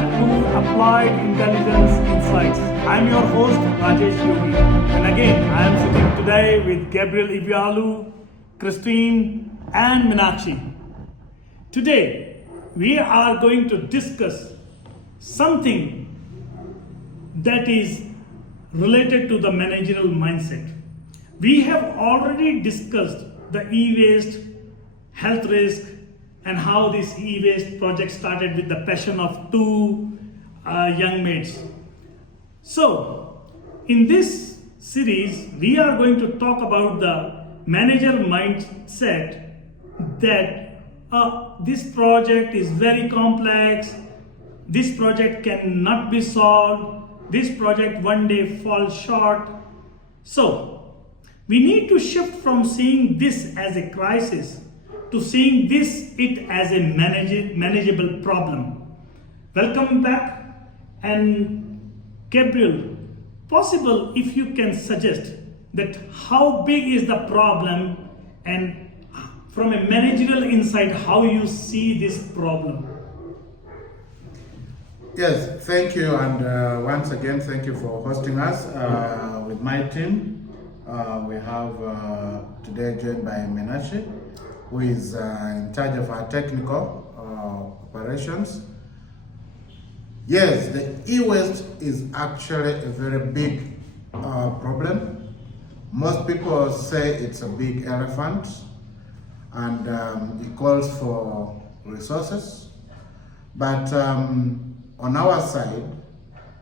back to Applied Intelligence Insights. I'm your host Rajesh Yogi, and again I am sitting today with Gabriel Ibialu, Christine, and Meenakshi. Today we are going to discuss something that is related to the managerial mindset. We have already discussed the e-waste, health risk, and how this e-waste project started with the passion of two young mates. So, in this series, we are going to talk about the manager mindset that this project is very complex, this project cannot be solved, this project one day falls short. So, we need to shift from seeing this as a crisis to seeing it as a manageable problem. Welcome back, and Gabriel, possible if you can suggest that how big is the problem, and from a managerial insight how you see this problem. Yes, thank you, and once again, thank you for hosting us with my team. We have today joined by Meenakshi, who is in charge of our technical operations. Yes, the e-waste is actually a very big problem. Most people say it's a big elephant, and it calls for resources. But on our side,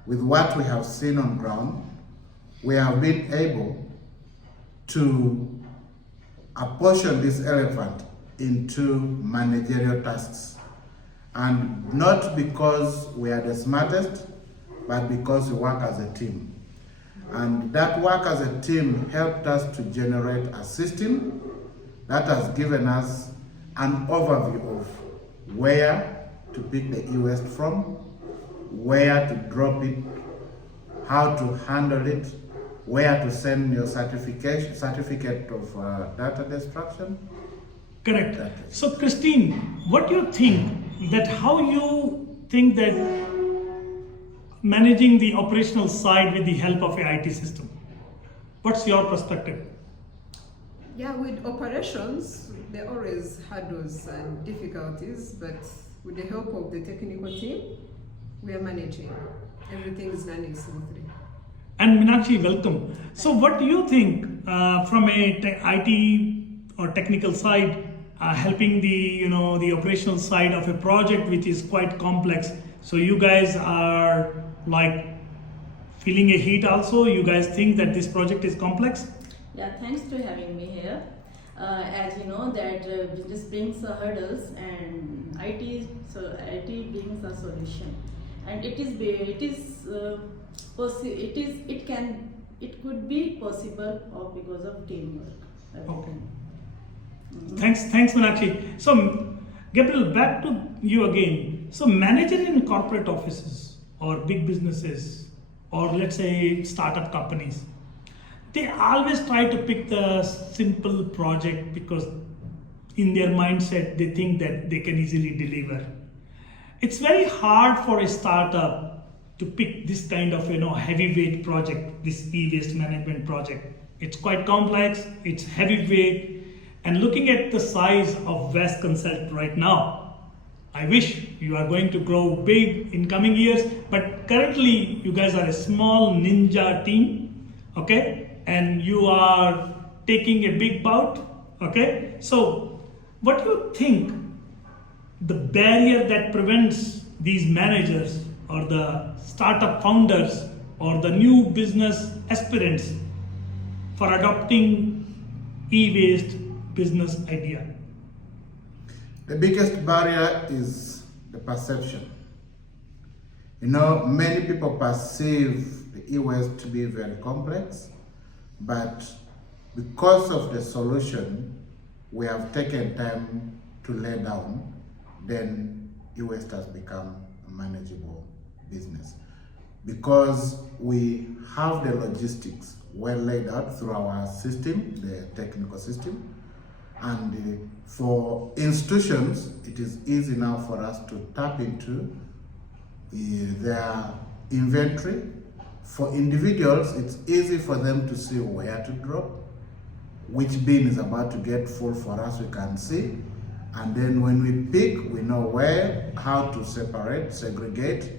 with what we have seen on ground, we have been able to apportion this elephant into managerial tasks. And not because we are the smartest, but because we work as a team. And that work as a team helped us to generate a system that has given us an overview of where to pick the e-waste from, where to drop it, how to handle it, where to send your certificate of data destruction. Correct. So, Christine, what do you think that how you think that managing the operational side with the help of a IT system? What's your perspective? Yeah, with operations, there are always hurdles and difficulties, but with the help of the technical team, we are managing. Everything is running smoothly. And Meenakshi, welcome. So, what do you think from a IT or technical side, helping the operational side of a project which is quite complex? So, you guys are like feeling a heat also. You guys think that this project is complex? Yeah, thanks for having me here. As you know that business brings hurdles and IT brings a solution, and it could be possible because of teamwork. Okay. Thanks, Meenakshi. So, Gabriel, back to you again. So, manager in corporate offices or big businesses, or let's say startup companies, they always try to pick the simple project because in their mindset they think that they can easily deliver. It's very hard for a startup to pick this kind of heavyweight project, this e-waste management project. It's quite complex, it's heavyweight, and looking at the size of West Consult right now, I wish you are going to grow big in coming years, but currently you guys are a small ninja team, okay? And you are taking a big bout, okay? So what do you think the barrier that prevents these managers or the startup founders or the new business aspirants for adopting e-waste business idea? The biggest barrier is the perception. Many people perceive the e-waste to be very complex, but because of the solution we have taken time to lay down, then e-waste has become a manageable business. Because we have the logistics well laid out through our system, the technical system, and for institutions, it is easy now for us to tap into their inventory. For individuals, it's easy for them to see where to drop, which bin is about to get full for us, we can see. And then when we pick, we know where, how to separate, segregate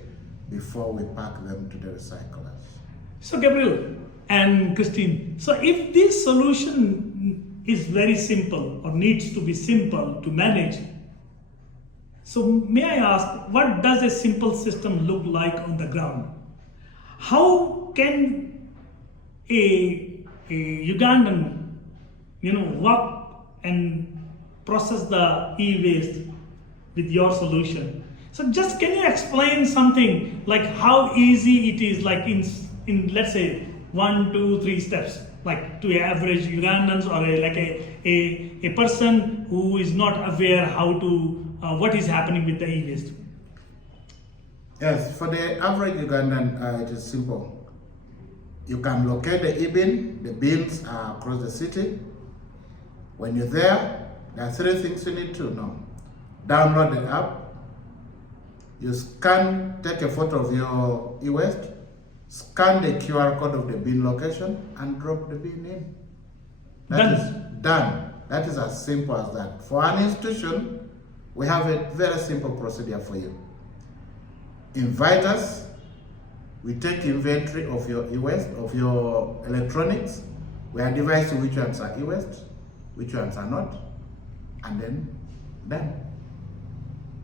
before we pack them to the recyclers. So Gabriel and Christine, so if this solution is very simple or needs to be simple to manage, so may I ask, what does a simple system look like on the ground? How can a Ugandan, work and process the e-waste with your solution? So just can you explain something like how easy it is, like in let's say 1, 2, 3 steps, like to average Ugandans or a person who is not aware how to what is happening with the e-waste? Yes, for the average Ugandan, it is simple. You can locate the e-bin. The bins are across the city. When you're there are 3 things you need to know. Download the app. You take a photo of your e-waste, scan the QR code of the bin location, and drop the bin in. That is done. That is as simple as that. For an institution, we have a very simple procedure for you. Invite us, we take inventory of your e-waste, of your electronics, we advise you which ones are e-waste, which ones are not, and then done.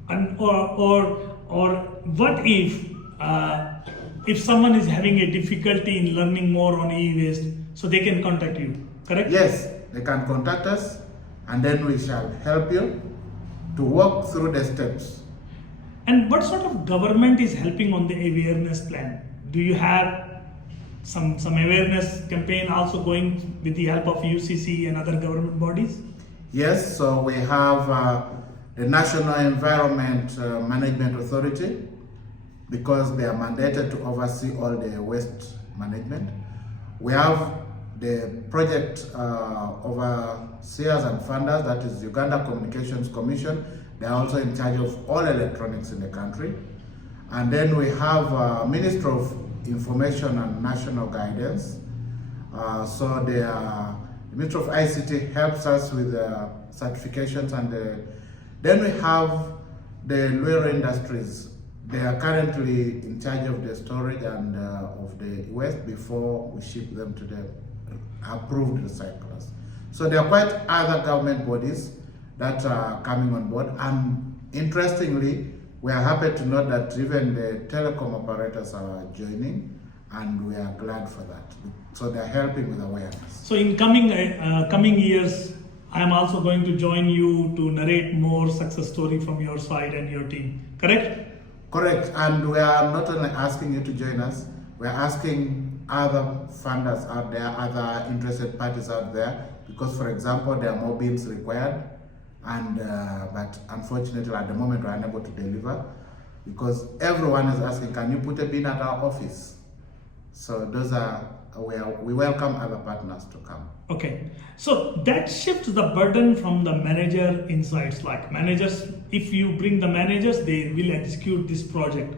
And or what if someone is having a difficulty in learning more on e-waste, so they can contact you, correct? Yes, they can contact us, and then we shall help you to walk through the steps. And what sort of government is helping on the awareness plan? Do you have some awareness campaign also going with the help of UCC and other government bodies? Yes, so we have the National Environment Management Authority, because they are mandated to oversee all the waste management. We have the project overseers and funders, that is Uganda Communications Commission. They are also in charge of all electronics in the country. And then we have Ministry of Information and National Guidance. So the Ministry of ICT helps us with certifications, and then we have the Luero Industries. They are currently in charge of the storage and of the waste before we ship them to the approved recyclers. So there are quite other government bodies that are coming on board, and interestingly, we are happy to note that even the telecom operators are joining, and we are glad for that. So they are helping with awareness. So in coming years, I am also going to join you to narrate more success story from your side and your team, correct? Correct, and we are not only asking you to join us, we are asking other funders out there, other interested parties out there, because for example, there are more bins required, and but unfortunately at the moment we are unable to deliver, because everyone is asking, can you put a bin at our office? So those are we welcome other partners to come. Okay, so that shifts the burden from the manager insights. Like managers, if you bring the managers, they will execute this project.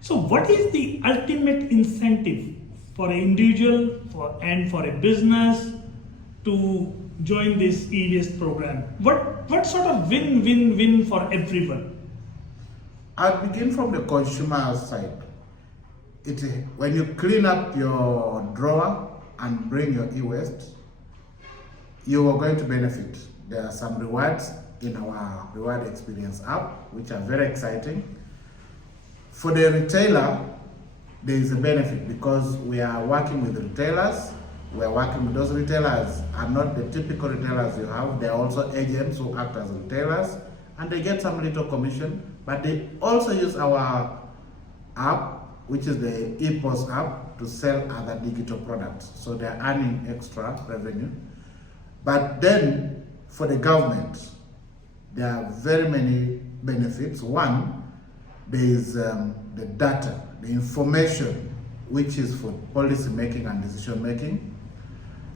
So what is the ultimate incentive for an individual and for a business to join this e-waste program? What sort of win-win-win for everyone? I'll begin from the consumer side. When you clean up your drawer and bring your e-waste, you are going to benefit. There are some rewards in our reward experience app, which are very exciting. For the retailer, there is a benefit because we are working with retailers. We are working with those retailers are not the typical retailers you have. They are also agents who act as retailers, and they get some little commission, but they also use our app, which is the ePOS app, to sell other digital products. So they're earning extra revenue. But then for the government, there are very many benefits. One, there is the data, the information, which is for policy making and decision making.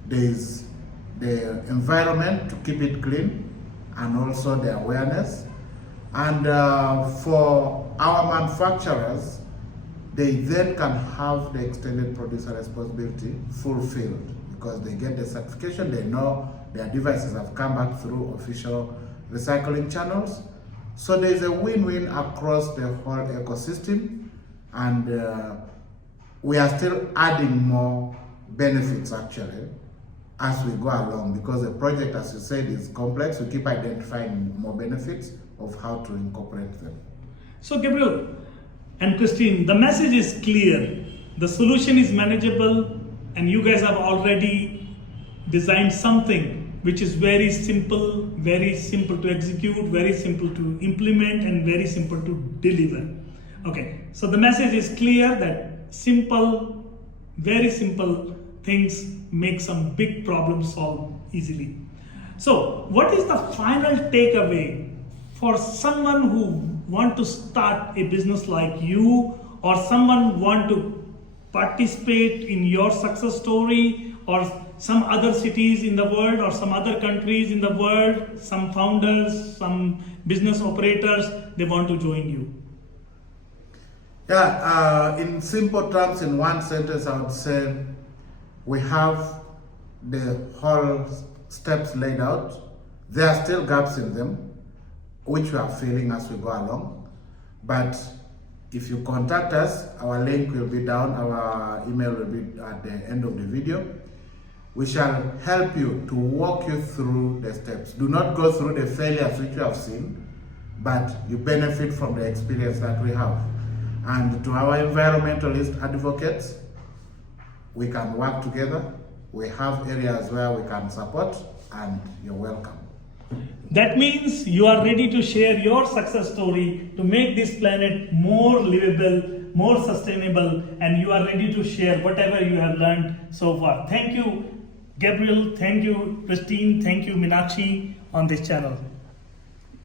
There is the environment to keep it clean, and also the awareness. And for our manufacturers, they then can have the extended producer responsibility fulfilled because they get the certification, they know their devices have come back through official recycling channels. So there's a win-win across the whole ecosystem, and we are still adding more benefits actually as we go along, because the project, as you said, is complex. We keep identifying more benefits of how to incorporate them. So Gabriel and Christine, the message is clear. The solution is manageable, and you guys have already designed something which is very simple to execute, very simple to implement, and very simple to deliver. Okay, so the message is clear that simple, very simple things make some big problems solved easily. So what is the final takeaway for someone who want to start a business like you, or someone want to participate in your success story, or some other cities in the world or some other countries in the world, some founders, some business operators, they want to join you? Yeah, in simple terms, in one sentence, I would say we have the whole steps laid out. There are still gaps in them, which we are filling as we go along. But if you contact us, our link will be down, our email will be at the end of the video. We shall help you to walk you through the steps. Do not go through the failures which you have seen, but you benefit from the experience that we have. And to our environmentalist advocates, we can work together. We have areas where we can support, and you're welcome. That means you are ready to share your success story to make this planet more livable, more sustainable, and you are ready to share whatever you have learned so far. Thank you, Gabriel. Thank you, Christine. Thank you, Meenakshi, on this channel.